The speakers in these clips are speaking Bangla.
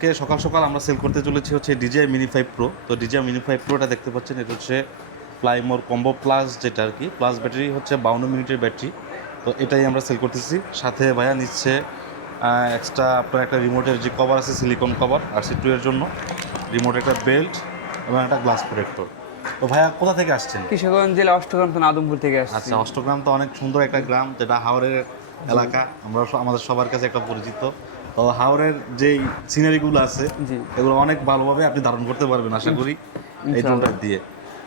আজকে সকাল সকাল আমরা সেল করতে চলেছি হচ্ছে DJI Mini 5 Pro। তো DJI Mini 5 Proটা দেখতে পাচ্ছেন, এটা হচ্ছে ফ্লাইমোর কম্বো প্লাস, যেটা আর কি প্লাস ব্যাটারি হচ্ছে 52 মিনিটের ব্যাটারি। তো এটাই আমরা সেল করতেছি। সাথে ভাইয়া নিচ্ছে এক্সট্রা আপনার একটা রিমোটের যে কভার আছে, সিলিকন কভার RC2 এর জন্য, রিমোটের একটা বেল্ট এবং একটা গ্লাস প্রোটেক্টর। তো ভাইয়া কোথা থেকে আসছেন? কিশোরগঞ্জ জেলা অষ্টগ্রাম থানা আদমপুর থেকে আসছি। আচ্ছা, অষ্টগ্রাম তো অনেক সুন্দর একটা গ্রাম, যেটা হাওরের এলাকা, আমরা আমাদের সবার কাছে একটা পরিচিত। তো হাওরের যেই সিনারিগুলো আছে জি, এগুলো অনেক ভালোভাবে আপনি ধারণ করতে পারবেন আশা করি এই ড্রোনটা দিয়ে।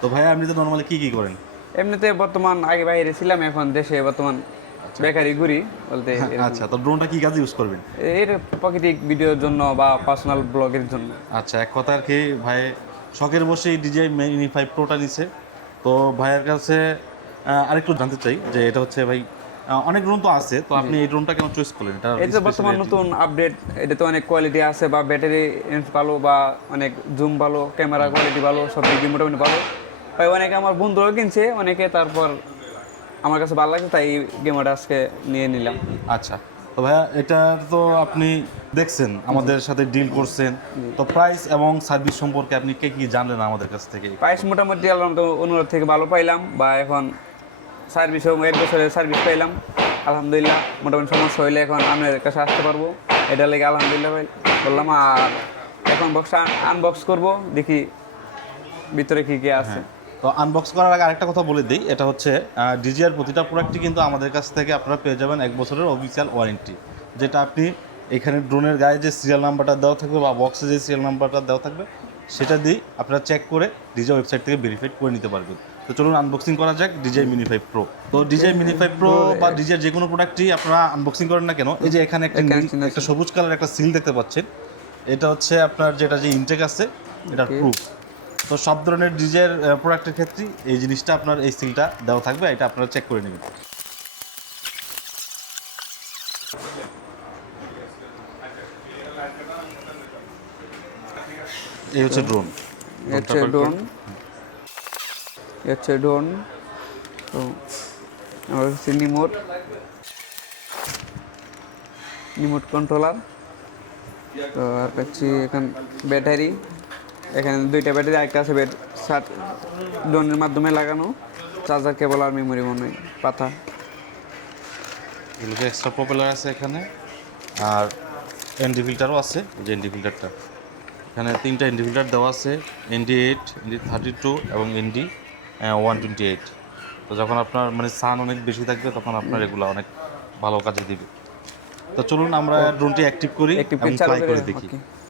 তো ভাইয়া আপনি তো নর্মালি কি করেন? এমনিতে বর্তমান আগে বাইরে ছিলাম, এখন দেশে বর্তমান বেকারি ঘুরি বলতে। আচ্ছা, তো ড্রোনটা কি কাজে ইউজ করবেন? এর প্রাকৃতিক ভিডিওর জন্য বা পার্সোনাল ব্লগের জন্য। আচ্ছা, এক কথা আর কি, ভাই শখের বসেই DJI Mini 5 Proটা নিছে। তো ভাইয়ের কাছে আরেকটু জানতে চাই যে এটা হচ্ছে ভাই অনেক ড্রোন তো আছে, তো আপনি এই ড্রোনটা কেন চয়েস করলেন? এটা এই যে বর্তমান নতুন আপডেট, এটাতে অনেক কোয়ালিটি আছে, বা ব্যাটারি ভালো, বা অনেক জুম ভালো, ক্যামেরা কোয়ালিটি ভালো, সব দিক দিয়ে মোটামুটি ভালো। তাই অনেকে আমার বন্ধুরাও কিনছে অনেকে, তারপর আমার কাছে ভালো লাগছে, তাই গেমটা আজকে নিয়ে নিলাম। আচ্ছা, তো ভাইয়া এটা তো আপনি দেখছেন, আমাদের সাথে ডিল করছেন, তো প্রাইস এবং সার্ভিস সম্পর্কে আপনি কি জানলেন আমাদের কাছ থেকে? প্রাইস মোটামুটি আল্লাহ তো অনুরোধ থেকে ভালো পাইলাম, বা এখন সার্ভিসও 1 বছরের সার্ভিস পাইলাম আলহামদুলিল্লাহ। মোটামুটি সমস্যা হইলে এখন আপনাদের কাছে আসতে পারবো, এটা লেগে আলহামদুলিল্লাহ ভাই বললাম। আর এখন বক্সটা আনবক্স করব, দেখি ভিতরে কি কি আছে। তো আনবক্স করার আগে আরেকটা কথা বলে দিই, এটা হচ্ছে DJI প্রতিটা প্রোডাক্টই কিন্তু আমাদের কাছ থেকে আপনারা পেয়ে যাবেন 1 বছরের অফিসিয়াল ওয়ারেন্টি, যেটা আপনি এখানে ড্রোনের গায়ে যে সিরিয়াল নাম্বারটা দেওয়া থাকবে বা বক্সে যে সিরিয়াল নাম্বারটা দেওয়া থাকবে সেটা দিয়ে আপনারা চেক করে DJI ওয়েবসাইট থেকে ভেরিফাইড করে নিতে পারবেন। তো চলুন আনবক্সিং করা যাক DJI Mini 5 Pro। তো DJI Mini 5 Pro বা DJI যে কোনো প্রোডাক্টই আপনারা আনবক্সিং করেন না কেন, এই যে এখানে একটা সবুজ কালার একটা সিল দেখতে পাচ্ছেন, এটা হচ্ছে আপনার যেটা যে ইনটেক আছে এটার প্রুফ। তো সব ধরনের ডিজের প্রোডাক্টের ক্ষেত্রে এই জিনিসটা আপনার এই সিলটা দেওয়া থাকবে, এটা আপনারা চেক করে নেবেন। এই হচ্ছে ড্রোন। ড্রোন তো আমার হচ্ছে রিমোট কন্ট্রোলার। তো আর হচ্ছে এখানে ব্যাটারি, এখানে 2টা ব্যাটারি, একটা আছে ড্রোনের মাধ্যমে লাগানো, চার্জার কেবল আর মেমোরি মনে হয় পাতা। এগুলোতে এক্সট্রা প্রপেলার আছে এখানে, আর এনডি ফিল্টারও আছে। এই যে এনডি ফিল্টারটা, এখানে 3টা এনডি ফিল্টার দেওয়া আছে, ND8, ND32 এবং ND128। তো যখন আপনার মানে সান অনেক বেশি থাকবে তখন আপনার এগুলো অনেক ভালো কাজে দিবে। তো চলুন আমরা ড্রোনটি অ্যাক্টিভ করি এবং ফ্লাই করে দেখি।